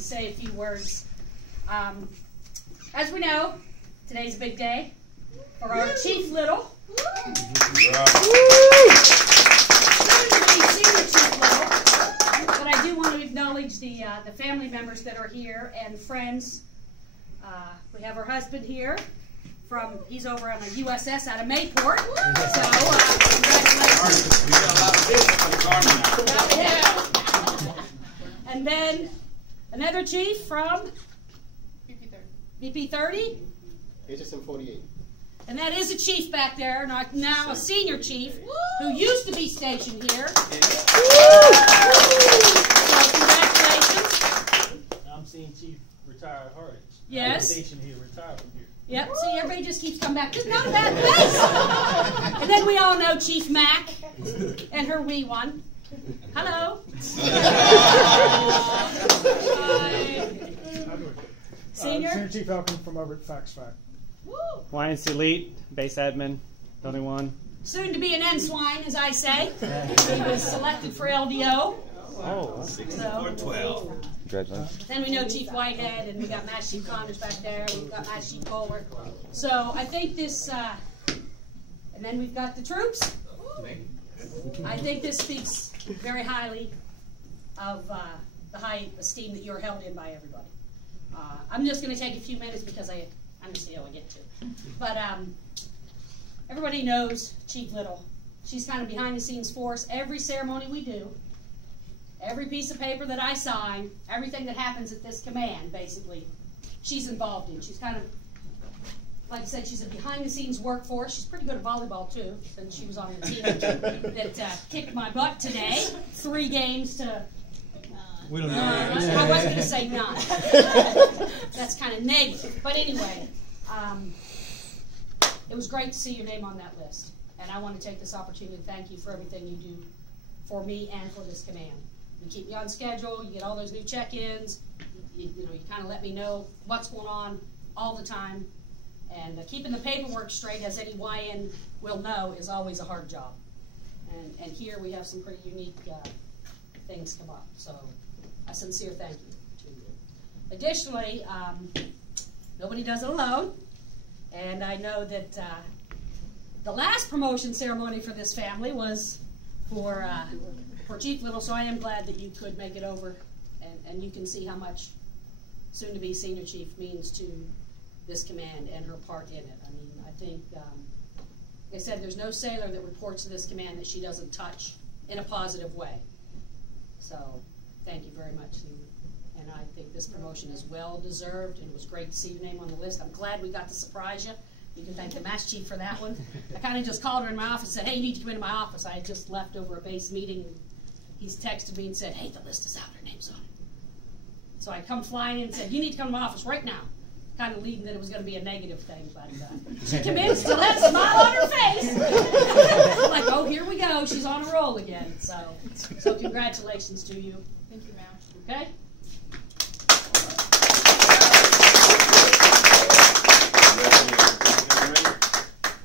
to say a few words. As we know, today's a big day for our Chief Little. But I do want to acknowledge the family members that are here and friends. We have her husband here. He's over on the USS out of Mayport. So, congratulations. We got a lot of business on the garden now. And then another chief from BP 30. HSM 48. And that is a chief back there, now a senior chief, who used to be stationed here. So congratulations. I'm seeing Chief retired Hardage. Yes. Station here, retired from here. Yep, see, everybody just keeps coming back. This is not a bad place. And then we all know Chief Mac and her wee one. Hello. Senior? Senior Chief Elkin from over at Fact. YNC Elite, base admin, building 1. Soon to be an N-swine, as I say. He was selected for LDO. Oh, 64-12. Congratulations. Then we know Chief Whitehead, and we got Master Chief Connors back there, and we've got Master Chief Bowler. So I think this, and then we've got the troops. I think this speaks very highly of the high esteem that you're held in by everybody. I'm just going to take a few minutes because I understand how I get to. But everybody knows Chief Little. She's kind of behind the scenes for us. Every ceremony we do, every piece of paper that I sign, everything that happens at this command, basically, she's involved in. She's kind of, like I said, she's a behind-the-scenes workforce. She's pretty good at volleyball, too, since she was on the team that kicked my butt today. 3 games to... We don't know. I was going to say none. That's kind of negative. But anyway, it was great to see your name on that list. And I want to take this opportunity to thank you for everything you do for me and for this command. You keep me on schedule. You get all those new check-ins. You kind of let me know what's going on all the time. And keeping the paperwork straight, as any YN will know, is always a hard job. And here we have some pretty unique things come up. So a sincere thank you to you. Additionally, nobody does it alone. And I know that the last promotion ceremony for this family was for Chief Little, so I am glad that you could make it over, and you can see how much soon-to-be Senior Chief means to this command and her part in it. I mean, I think, like I said, there's no sailor that reports to this command that she doesn't touch in a positive way. So, thank you very much, Senior. And I think this promotion is well-deserved, and it was great to see your name on the list. I'm glad we got to surprise you. You can thank the Master Chief for that one. I kind of just called her in my office and said, hey, you need to come into my office. I had just left over a base meeting, and he's texted me and said, hey, the list is out, her name's on it. So I come flying in and said, you need to come to my office right now. Kind of leading that it was going to be a negative thing, but she came in, still had a smile on her face. I'm like, oh, here we go. She's on a roll again. So congratulations to you. Thank you, ma'am. Okay?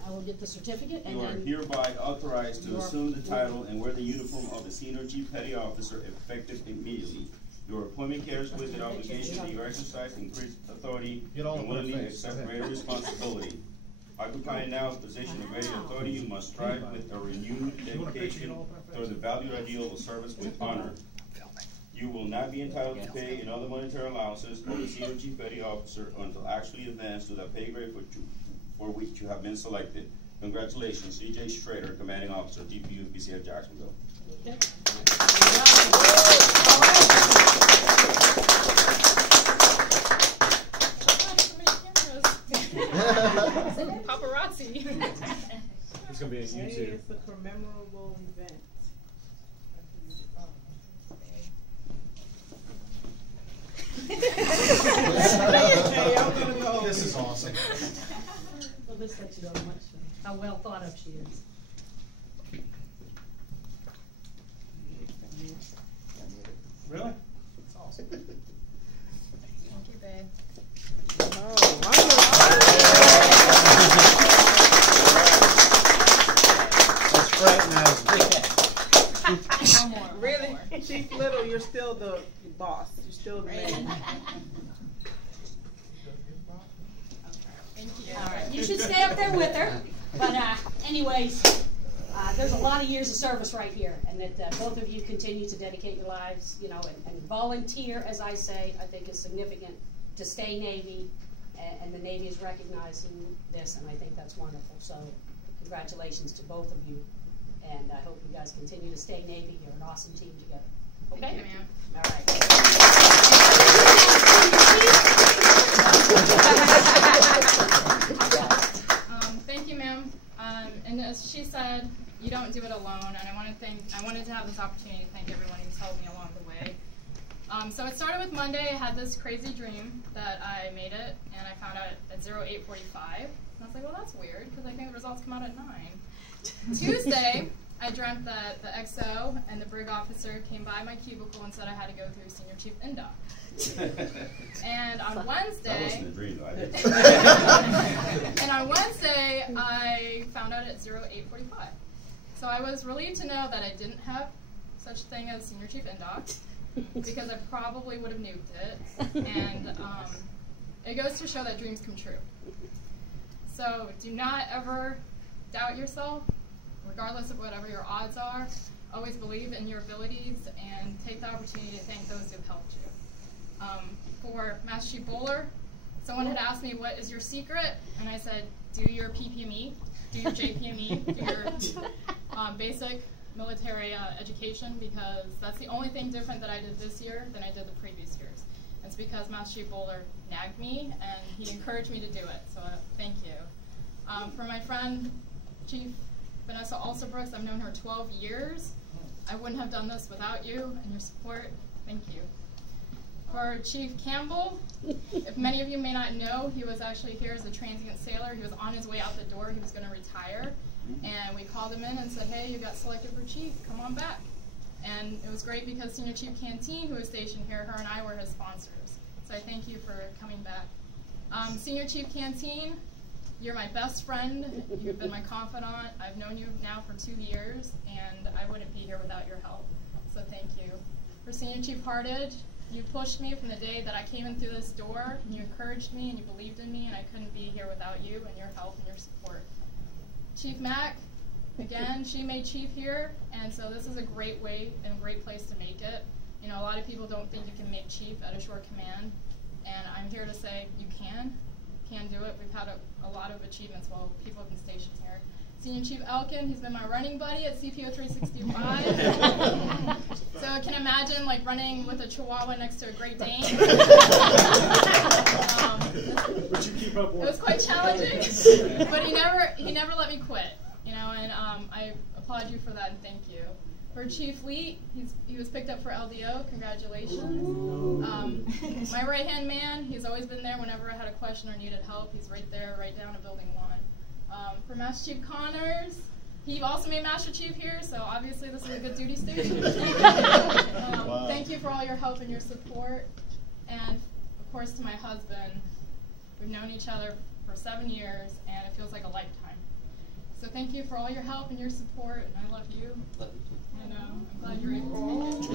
I will get the certificate. And You are then hereby authorized to assume the title and wear the uniform of the Senior Chief Petty Officer effective immediately. Your appointment carries with it obligation that you exercise increased authority and willingly accept greater responsibility. Occupying now a position of greater authority, you must strive with a renewed dedication toward the valued ideal of service with honor. You will not be entitled to pay and other monetary allowances for the Senior Chief Petty Officer until actually advanced to the pay grade for which you have been selected. Congratulations, C.J. Schrader, Commanding Officer, DPU, PCF Jacksonville. okay. Paparazzi. It's going to be a YouTube. It's a commemorable event. This is awesome. Well, this lets you know how well thought of she is. Really? That's awesome. Thank you, babe. That's right now. One more. Really? Chief Little, you're still the boss. You're still the man. stay up there with her. But anyways, there's a lot of years of service right here, and that both of you continue to dedicate your lives, you know, and volunteer, as I say, I think is significant to stay Navy, and the Navy is recognizing this, and I think that's wonderful. So congratulations to both of you, and I hope you guys continue to stay Navy. You're an awesome team together. Okay? Thank you, ma'am. All right. Thank you, ma'am. And as she said, you don't do it alone, and I wanted to have this opportunity to thank everyone who's helped me along the way. So it started with Monday. I had this crazy dream that I made it, and I found out at 08:45. And I was like, well, that's weird, because I think the results come out at 9. Tuesday, I dreamt that the XO and the brig officer came by my cubicle and said I had to go through Senior Chief Indoc. And on Wednesday, That wasn't a dream, though. I did. and on Wednesday, I found out at 08:45. So I was relieved to know that I didn't have such a thing as Senior Chief Indoc, because I probably would have nuked it. And it goes to show that dreams come true. So do not ever doubt yourself, regardless of whatever your odds are. Always believe in your abilities and take the opportunity to thank those who have helped you. For Master Chief Bowler, someone had asked me, what is your secret? And I said, do your PPME, do your JPME, do your basic military education, because that's the only thing different that I did this year than I did the previous years. It's because Master Chief Bowler nagged me, and he encouraged me to do it, so thank you. For my friend, Chief Vanessa Alsobrooks, I've known her 12 years. I wouldn't have done this without you and your support. Thank you. For Chief Campbell, if many of you may not know, he was actually here as a transient sailor. He was on his way out the door. He was going to retire. And we called him in and said, hey, you got selected for Chief. Come on back. And it was great because Senior Chief Canteen, who was stationed here, her and I were his sponsors. So I thank you for coming back. Senior Chief Canteen, you're my best friend. You've been my confidant. I've known you now for 2 years, and I wouldn't be here without your help. So thank you. For Senior Chief Hardage, you pushed me from the day that I came in through this door, and you encouraged me, and you believed in me, and I couldn't be here without you and your help and your support. Chief Mack, again, she made Chief here, and so this is a great way and a great place to make it. You know, a lot of people don't think you can make Chief at a short command, and I'm here to say you can do it. We've had a lot of achievements while people have been stationed here. Senior Chief Elkin, he's been my running buddy at CPO 365. So I can imagine like running with a Chihuahua next to a Great Dane. But you keep up with It was quite challenging, but he never let me quit, you know, and I applaud you for that and thank you. For Chief Leet, he was picked up for LDO. Congratulations. My right-hand man, he's always been there whenever I had a question or needed help. He's right there, right down in Building 1. For Master Chief Connors, he also made Master Chief here, so obviously this is a good duty station. Wow. Thank you for all your help and your support. And, of course, to my husband, we've known each other for 7 years, and it feels like a lifetime. So thank you for all your help and your support, and I love you. And I'm glad you're able to make it.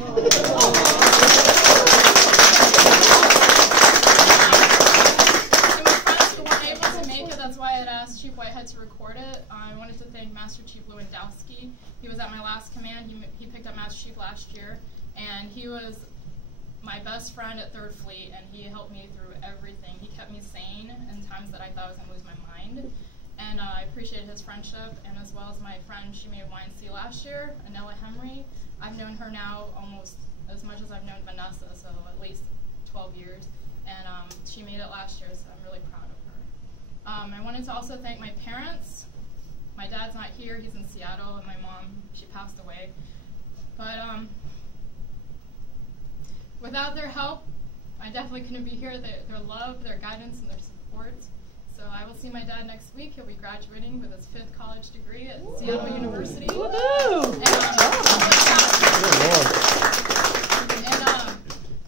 To my friends who weren't able to make it, that's why I had asked Chief Whitehead to record it. I wanted to thank Master Chief Lewandowski. He was at my last command. He picked up Master Chief last year, and he was my best friend at 3rd Fleet, and he helped me through everything. He kept me sane in times that I thought I was going to lose my mind. And I appreciate his friendship, and as well as my friend she made YNC last year, Anella Hemry. I've known her now almost as much as I've known Vanessa, so at least 12 years. And she made it last year, so I'm really proud of her. I wanted to also thank my parents. My dad's not here, he's in Seattle, and my mom, she passed away. But without their help, I definitely couldn't be here. Their love, their guidance, and their support. So I will see my dad next week. He'll be graduating with his 5th college degree at Seattle University. And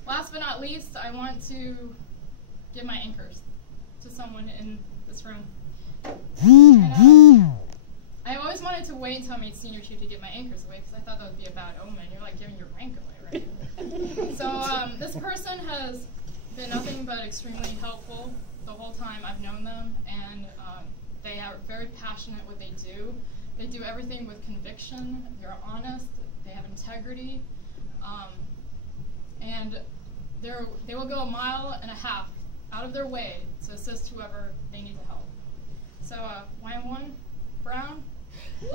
last but not least, I want to give my anchors to someone in this room. And, I always wanted to wait until I made Senior Chief to give my anchors away because I thought that would be a bad omen. You're like giving your rank away, right? So this person has been nothing but extremely helpful the whole time I've known them, and They are very passionate what they do. They do everything with conviction. They're honest. They have integrity. And they will go 1.5 miles out of their way to assist whoever they need to help. So, YM1, Brown. And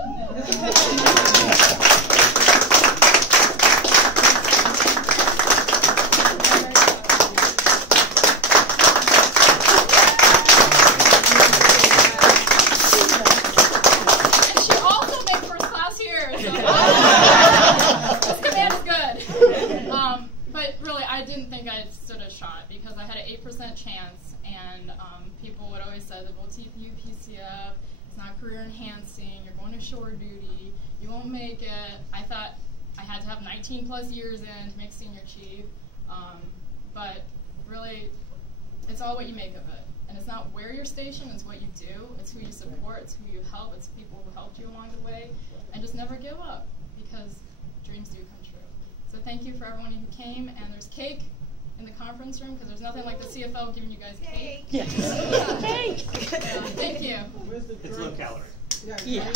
she also made first class here. So this command is good. But really, I didn't think I stood a shot because I had an 8% chance, and people would always say, well, TPU, PCF, it's not career enhancing, you're going to shore duty, you won't make it. I thought I had to have 19 plus years in to make senior chief, but really, it's all what you make of it. And it's not where you're stationed, it's what you do, it's who you support, it's who you help, it's people who helped you along the way, and just never give up, because dreams do come true. So thank you for everyone who came, and there's cake in the conference room, because there's nothing like the CFL giving you guys cake. Yes. Cake! Thank you. Where's the It's low calorie. Yeah.